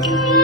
小姐，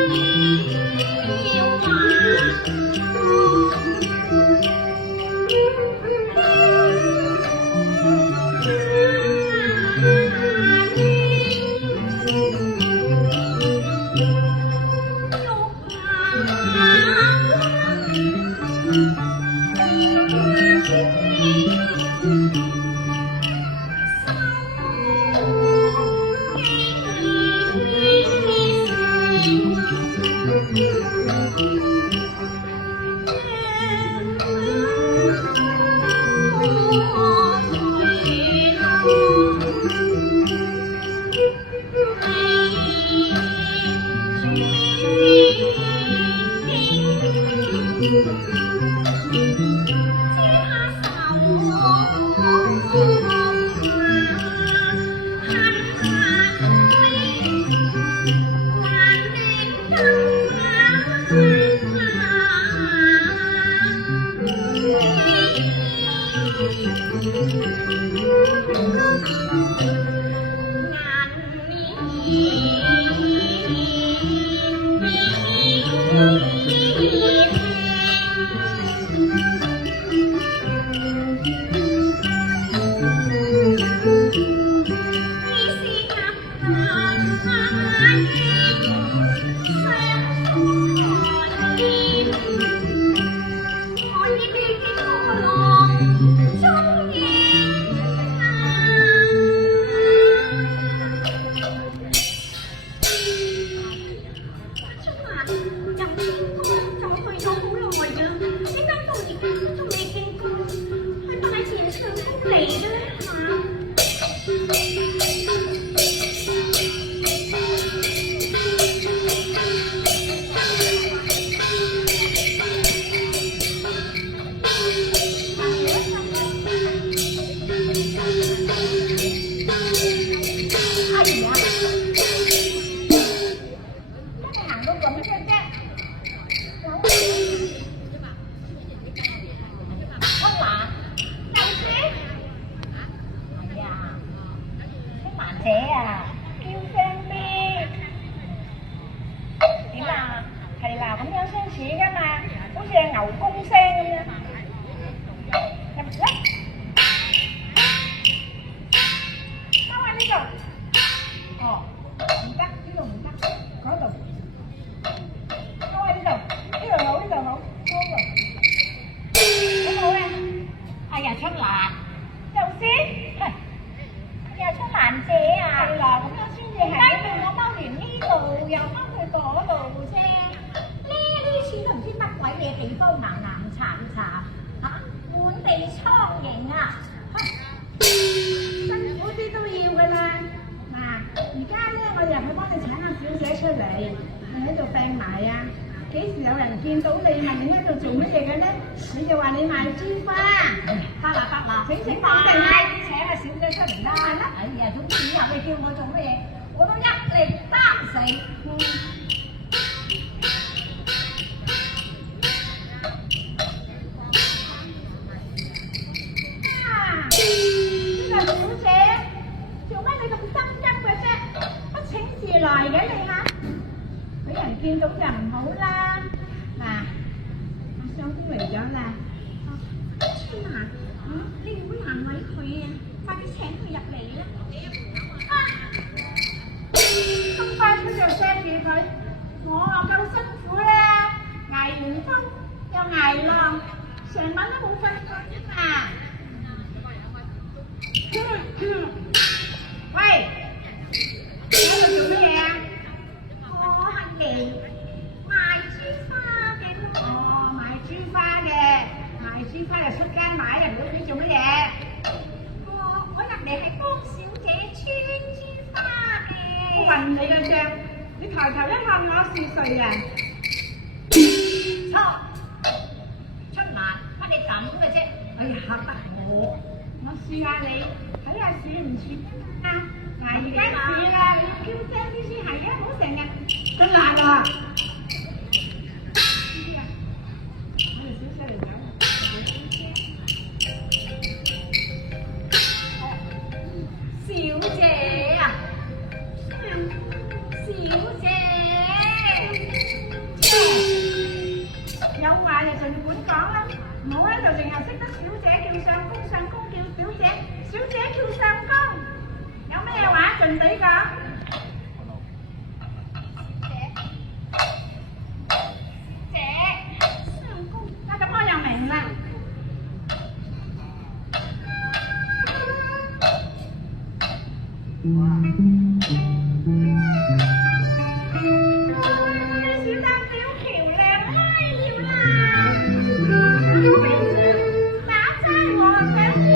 rồi thì cuốn con lắm. Ngủ hết rồi chừng nào xích đất xíu trẻ kêu sang cung kêu xíu trẻ kêu sang con. Em mới eo hả Trình tỷ con? Trẻ. Ta cảm ơn nhau mẹ là. Xíu ta phiếu kiểu lem hai liều là. Đã sai một cái gì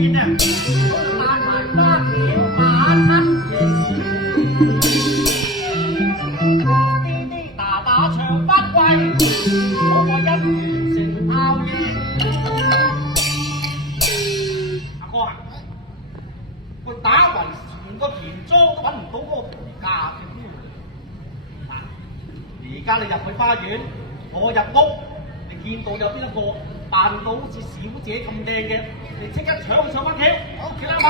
見啊！拉埋花轎馬七型，滴滴打打長不歸，我個一完成拗嘢。阿哥啊，我打暈全個田莊都揾唔到嗰個陪嫁嘅姑娘。而家你入去花園，我入屋，你見到有邊一個扮到好似小姐咁靚嘅，你即刻搶佢上翻橋。好，企啦嘛！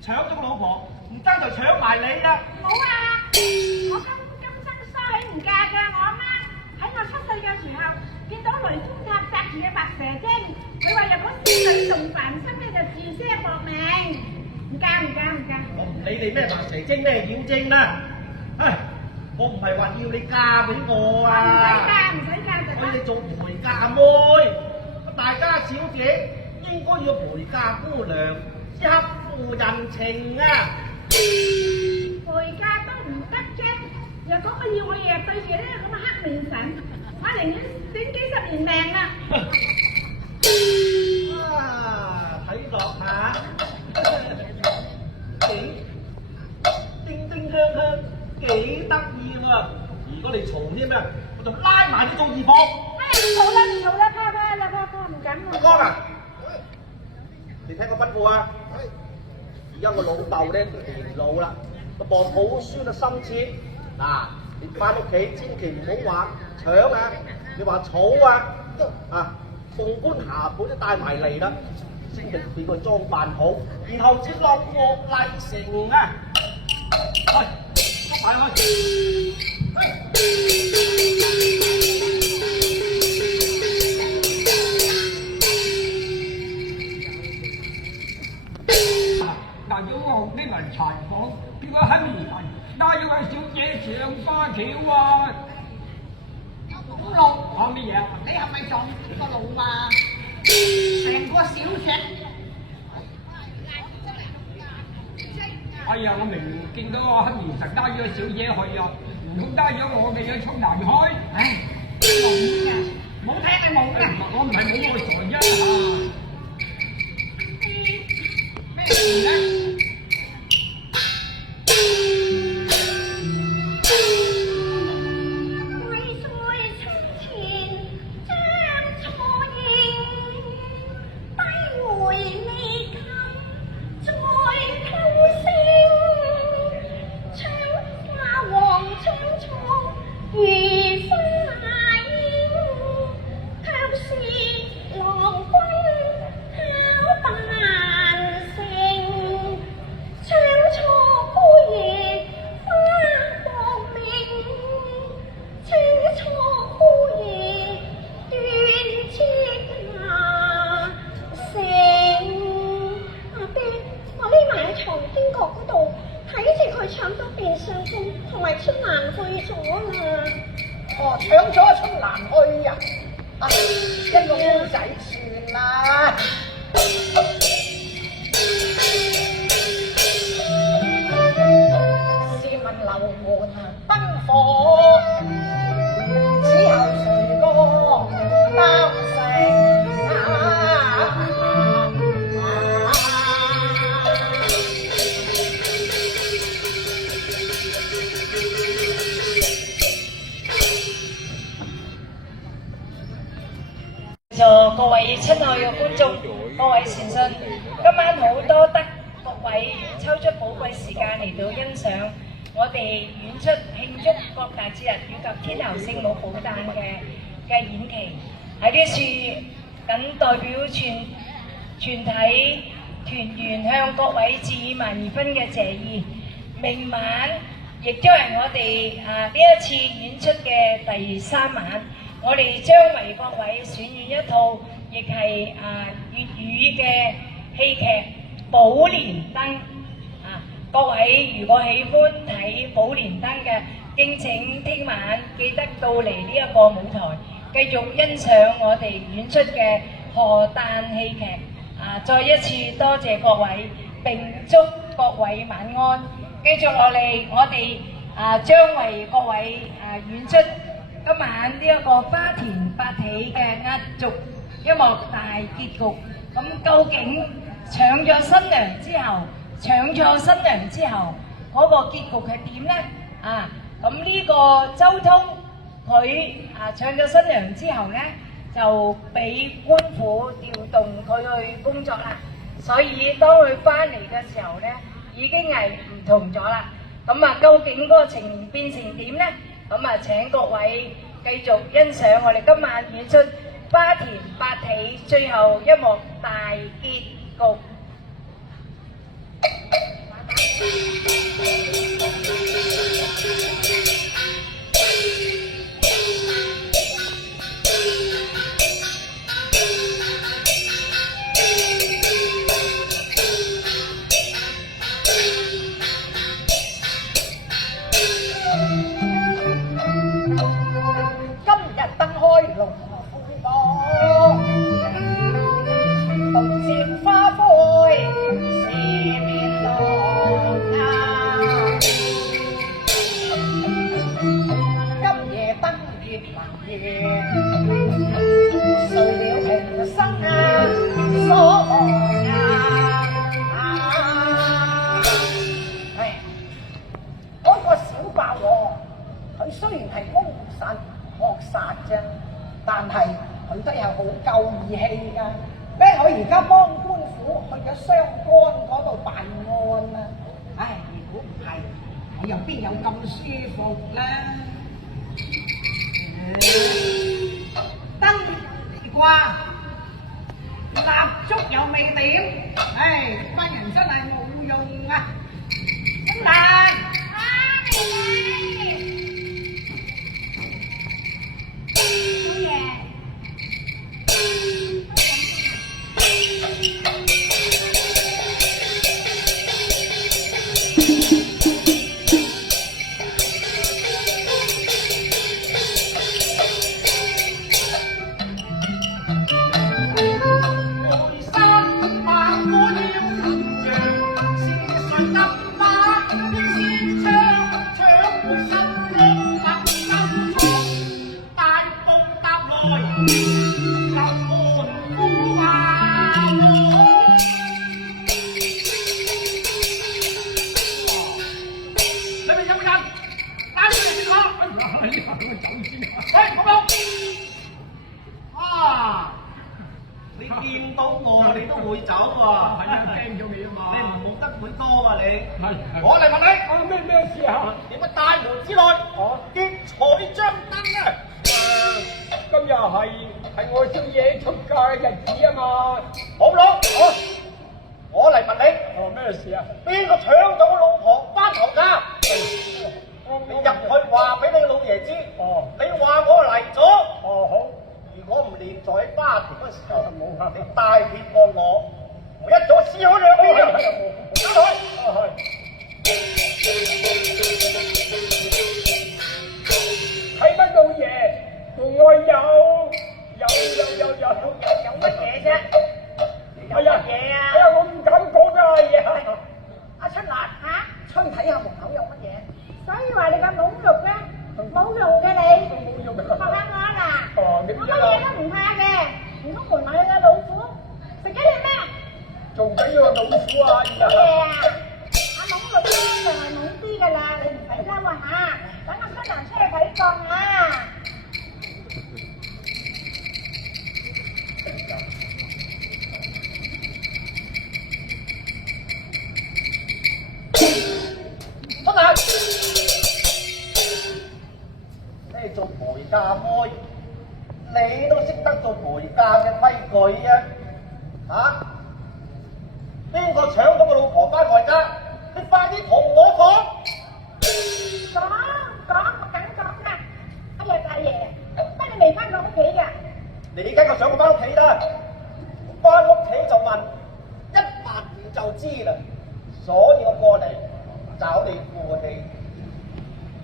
搶咗個老婆，唔爭就搶埋你啦！冇啊！我今生梳起唔嫁嘅，我阿媽喺我7歲嘅時候見到雷峰塔紮住嘅白蛇精，佢話若果仙女仲凡身咧就自些搏命，唔嫁。我唔理你咩白蛇精咩妖精啦，唉，我唔係話要你嫁俾我啊！唔使嫁就得。我要你做陪嫁妹，大家小姐應該要陪嫁姑娘，刻負人情啊！陪嫁都唔得啫，若果我要我日日對住呢個咁嘅黑面神，我寧願短幾十年命啊！啊，睇落下幾丁丁香香，幾得意喎！如果你嘈啲咩，我就拉埋你做義父。哎呀，唔嘈啦，怕唔敢阿哥啊，你聽我吩咐啊！而家我老豆咧年老啦，個望好孫啊心切。嗱，你翻屋企千祈唔好話搶啊，你話嘈啊，鳳冠霞帔都帶埋嚟啦，先俾佢裝扮好，然後先落鑊禮成啊！去，快去！那有我呢人柴房，叫佢喺面前，那要位小姐上花轎啊！公路講乜嘢？你係咪撞個路嘛？成個小食，哎呀，我明明見到個黑面神拉咗個小姐去啊，唔通拉咗我嘅嘢衝難開？唉，懵嘅，冇聽你懵嘅。我唔係冇我傻啫。咩事咧？搶咗出南去呀！一個妹仔算啦。試問樓門燈火，此後誰個當成啊？各位親愛嘅觀眾，各位善信，今晚好多得各位抽出寶貴時間嚟到欣賞我哋演出慶祝各大節日以及天后聖母寶誕嘅演期。喺呢處謹代表全體團員向各位致以萬分嘅謝意。明晚亦都係我哋呢一次演出嘅第3晚。我哋將為各位選演一套，亦係粵語嘅戲劇《寶蓮燈》。各位如果喜歡睇《寶蓮燈》嘅，敬請聽晚記得到嚟呢一個舞台，繼續欣賞我哋演出嘅賀誕戲劇。再一次多謝各位，並祝各位晚安。繼續落嚟，我哋將為各位演出今晚呢一個花田八喜嘅壓軸音樂大結局。咁究竟搶咗新娘之後，嗰個結局係點呢？咁呢個周通佢搶咗新娘之後呢，就俾官府調動佢去工作啦。所以當佢翻嚟嘅時候呢，已經係唔同咗啦。咁究竟嗰個情形變成點呢？咁請各位繼續欣賞我哋今晚演出花田八喜最後一幕大結局。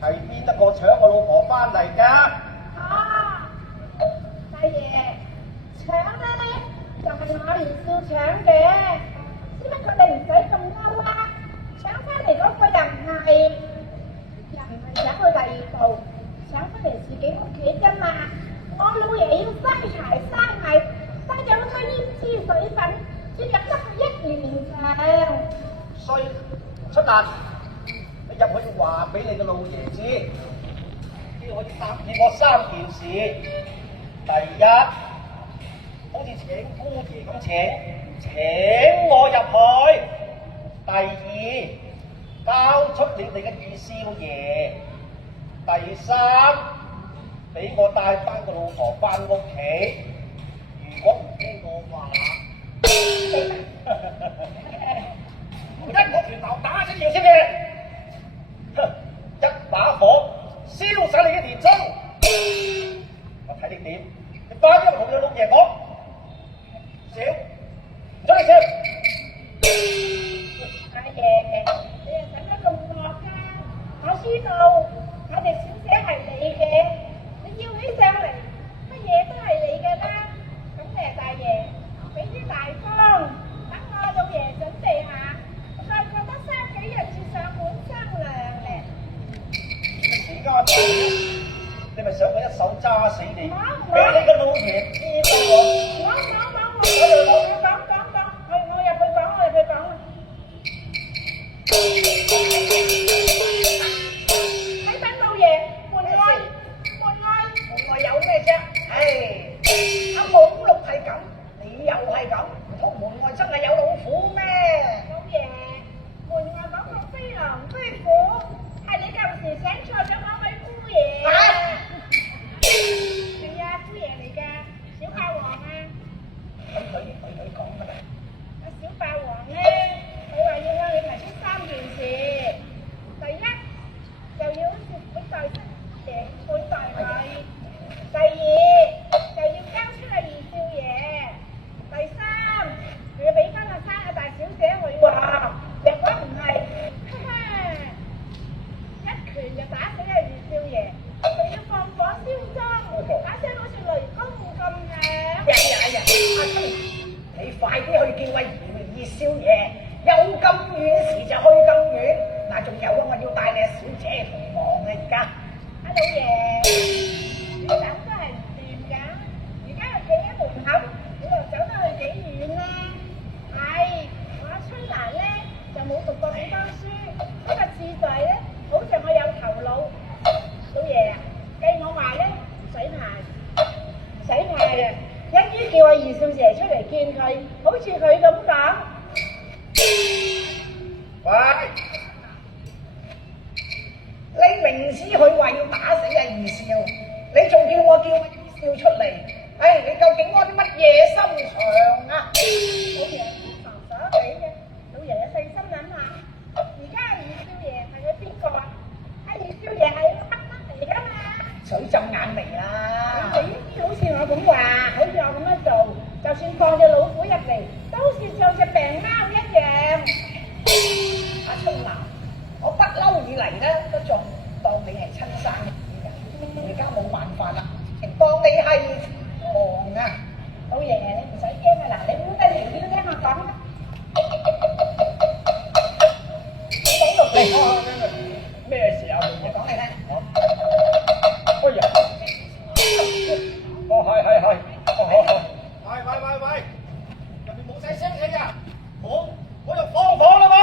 係邊一個搶我老婆翻嚟㗎？大爺，搶咧就係馬連少搶嘅，只不過你唔使咁嬲啊！搶翻嚟嗰個又唔係搶去第二度，搶翻嚟自己屋企啫嘛。我老爺要生財生藝，生咗好多胭脂水粉，先入得一年長。所以出達，你入去話俾你個老爺知，呢可以答應我3件事。第一，好似請姑爺咁請我入去；第二，交出你哋嘅二少爺；第三，俾我帶翻個老婆翻屋企。如果唔聽我話，唔得我拳頭打死你先嘅，一把火燒晒你嘅田中。我睇你點，你快啲同你老爺講，笑，唔准你笑。大爺，你又使乜咁惡㗎？我知道我哋小姐係你嘅，你要起上嚟，乜嘢都係你嘅啦。咁誒，大爺，俾啲大方，等我老爺準備下，再過多3幾日至上門商量咧。而家你咪想我一手揸死你，俾你個老爺知道我。我入去講。睇緊老爺，門外有咩啫？唉，阿母六係咁，你又係咁，唔通門外真係有老虎咩？老爺，門外講個飛狼飛虎，係你舊時請錯咗我位姑爺。係啊，姑爺嚟㗎，小霸王啊！佢講㗎啦。阿小霸王咧，佢話要向你提出3件事。第一，就要好似本代叔爺本代佢；第二，就要交出阿二少爺；第三，就要俾翻阿大小姐佢喎。若果唔係，一拳就打死阿二少爺，仲要放火燒莊，打聲好似雷公咁響。阿春，你快啲去叫阿二少爺，有咁遠時就去咁遠。嗱，仲有啊，我要帶你阿小姐同忙啊，而家。阿老爺，你諗都係唔掂㗎，而家又企喺門口，你又走得去幾遠啦？係，我阿春蘭咧就冇讀過幾多書，不過志在咧好似我有頭腦。老爺啊，計我話咧唔使派啊，一於叫阿二少爺出嚟見佢，好似佢咁講。喂！你明知佢話要打死阿二少，你仲叫我叫阿二少出嚟？唉，你究竟安啲乜嘢心腸啊？老爺傻傻地嘅，老爺有細心諗下，而家阿二少爺係佢邊個啊？阿二少爺係黑黑嚟㗎嘛？水浸眼眉啦！你呢啲好似我咁話，好似我咁樣做，就算放隻老虎入嚟，都似像隻病貓一樣。阿春蘭，我不嬲以嚟咧都仲當你係親生嘅，而家冇辦法啦，當你係王啊！老爺，你唔使驚啊！嗱，你烏低條腰聽我講啦。講落嚟，咩事啊？我講你聽。哎呀！哦，係，喂，入面冇晒聲氣啊！我就放火啦嘛！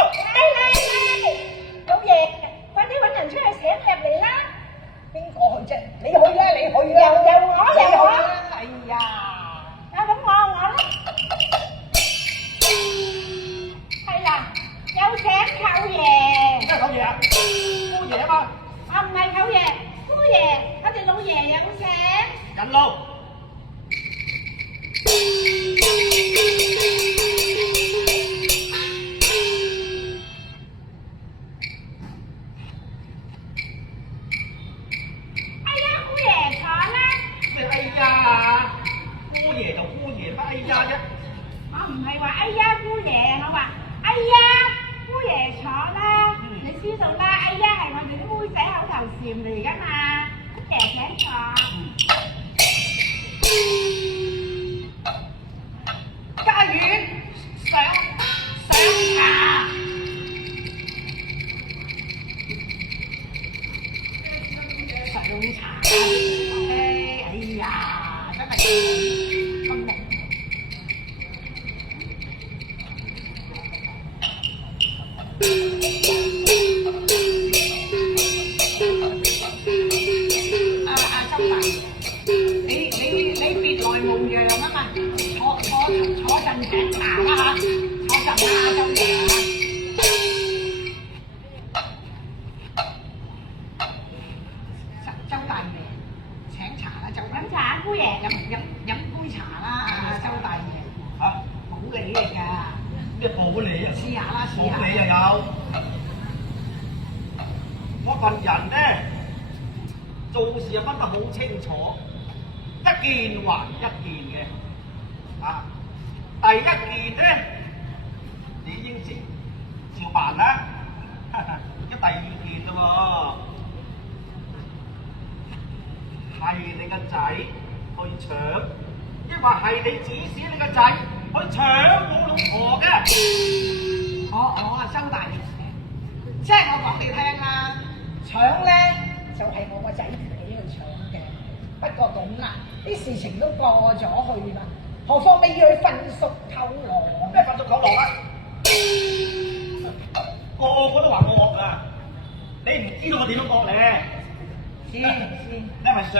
老爺，快啲揾人出去請入嚟啦！邊個去啫？你去啦！由我。哎呀！啊，咁我啦。係啦，有請舅爺。咩舅爺啊？姑爺啊嘛？啊，唔係舅爺，姑爺，我哋老爺有請。人路。哎呀，姑爺坐啦。咩哎呀？姑爺就姑爺，乜哎呀啫？我唔係話哎呀姑爺，我話哎呀姑爺坐啦。你知道啦，哎呀係我哋啲妹仔口頭禪。禪嚟㗎嘛，咁謝請坐。家園上茶。上茶。哎呀，真係咁明。周大爺，你別來無恙啊嘛，坐陣請茶啦嚇，坐陣啦周爺嚇。周大爺請茶啦，就飲茶姑爺，飲杯茶啦，周大爺。嚇，冇理嚟㗎。咩冇理啊？試下啦，試下。冇理又有。我份人咧做事啊分得好清楚，一件還一件嘅。啊，第一件咧你應承照辦啦。而家第二件嘞喎，係你個仔去搶，抑或係你指使你個仔去搶我老婆嘅？我周大爺，即係我講你聽啦。搶咧就係我個仔自己去搶嘅，不過咁啦，啲事情都過咗去啦，何況你要去訓熟透羅？咩訓熟透羅啊？個個都話我惡啊！你唔知道我點樣惡咧？先，你係咪想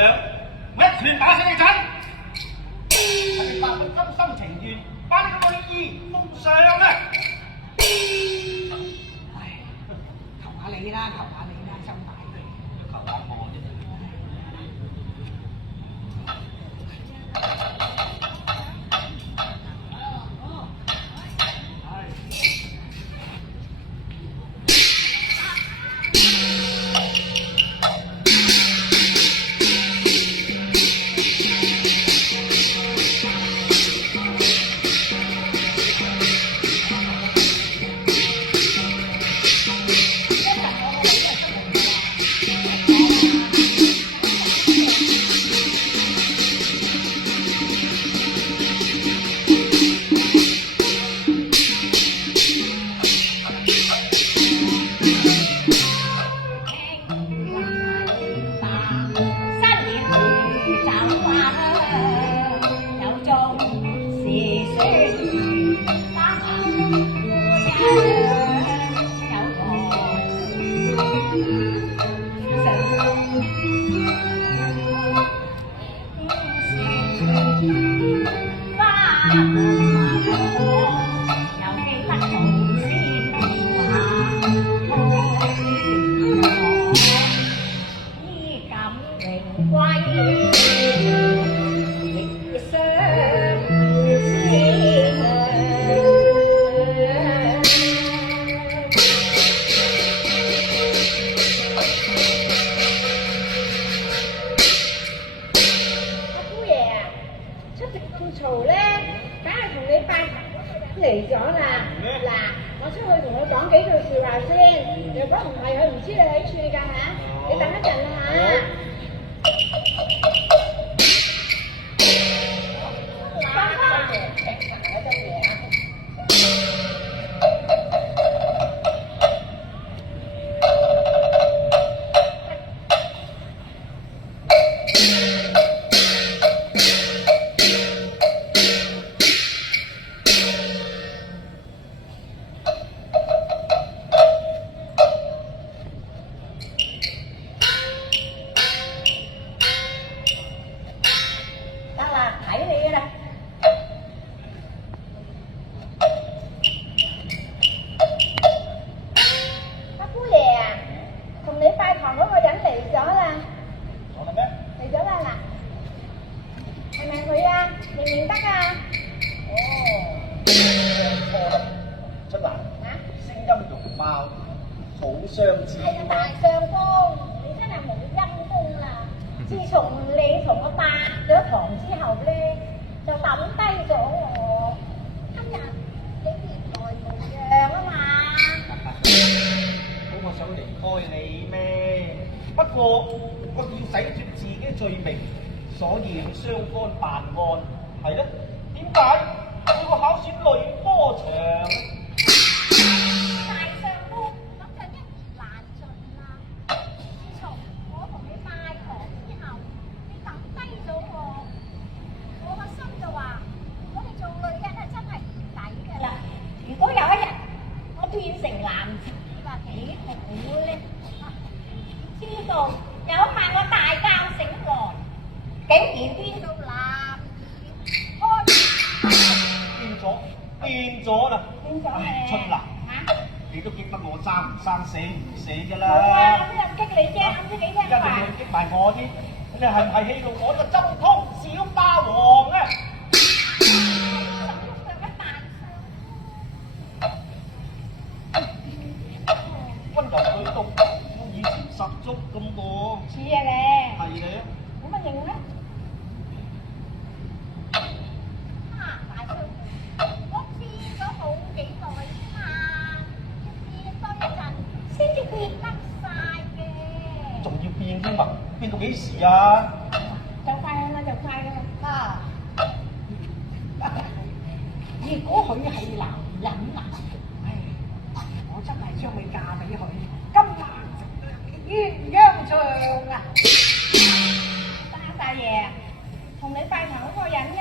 我一拳打死你仔？係咪扮到甘心情願，把你個女兒奉上啊？唉，求下你啦，求下你啦，周大爺。求下我啫。嚟咗啦！嗱，我出去同佢講幾句説話先。如果唔係，佢唔知你喺處㗎嚇。你等一陣啦嚇。不過我要洗脱自己罪名，所以雙方辦案。係咧，點解要考選女科場？大相夫咁就一言難盡啦。自從我同你拜堂之後，你抌低咗我個心就話，我哋做女人係真係唔抵㗎啦。如果有一日我變成男子，你話幾好咧？知道有一晚我大覺醒來，竟然變到男子，變咗啦！變咗咧春蘭，嚇！你都激得我生唔生死唔死㗎冇啊！啦！我邊有激你啫？我唔知幾聽一定話。要激埋我添，你係唔係戲弄我個周通小霸王啊？温柔舉動，以前十足咁噃。似啊你，係咧，咁乜型咧？大叔，我變咗好幾耐嘛，要變多一陣先至變得晒嘅。仲要變添啊？變到幾時啊？就快啦，就快啦。如果佢係男人啊，我真係將你嫁俾佢，今晚鴛鴦帳啊！大爺，同你拜堂嗰個人咧，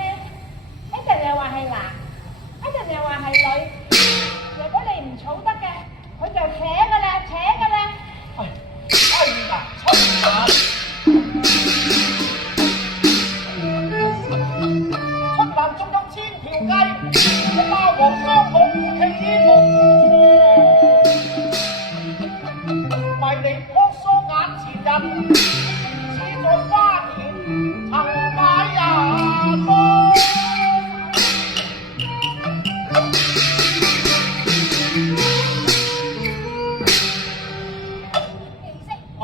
一陣又話係男，一陣又話係女。如果你唔草得嘅，佢就扯㗎啦，扯㗎啦。哎呀，春蘭！春蘭仲有千條計，霸王雙雄起目，迷離撲朔眼前人，似在花田曾擺呀多。我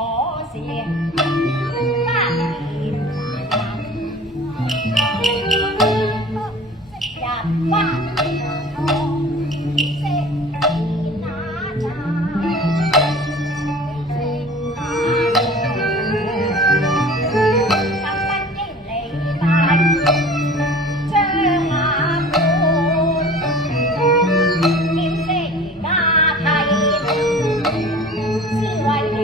是家田男昔日花田識見那陣，特不經理大張眼滿，見識家替，只為了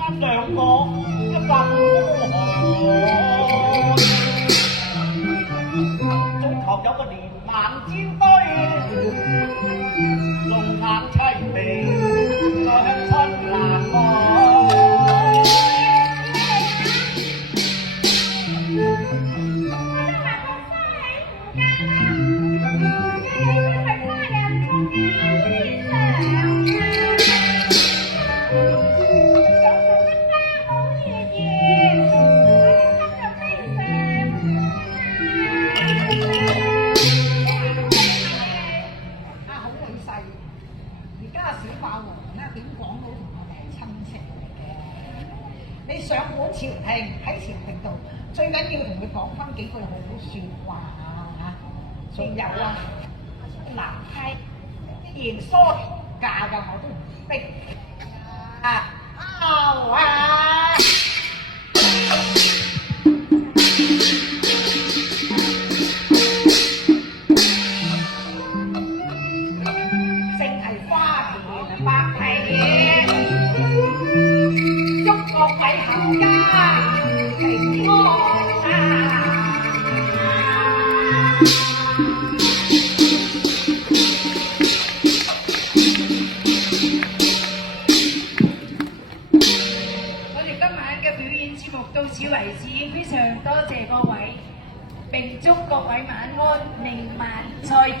間兩個一陣中途有個連猛尖堆，龍眼齊地，再向親難望。你上門朝廷喺朝廷度，最緊要同佢講翻幾句好説話啊！仲有啊，男妻既然疏嫁嘅我都唔逼啊！啊！正係花田白皮嘢。祝各位冚家平安啊！我哋今晚嘅表演節目到此為止，非常多謝各位，並祝各位晚安，明晚再見。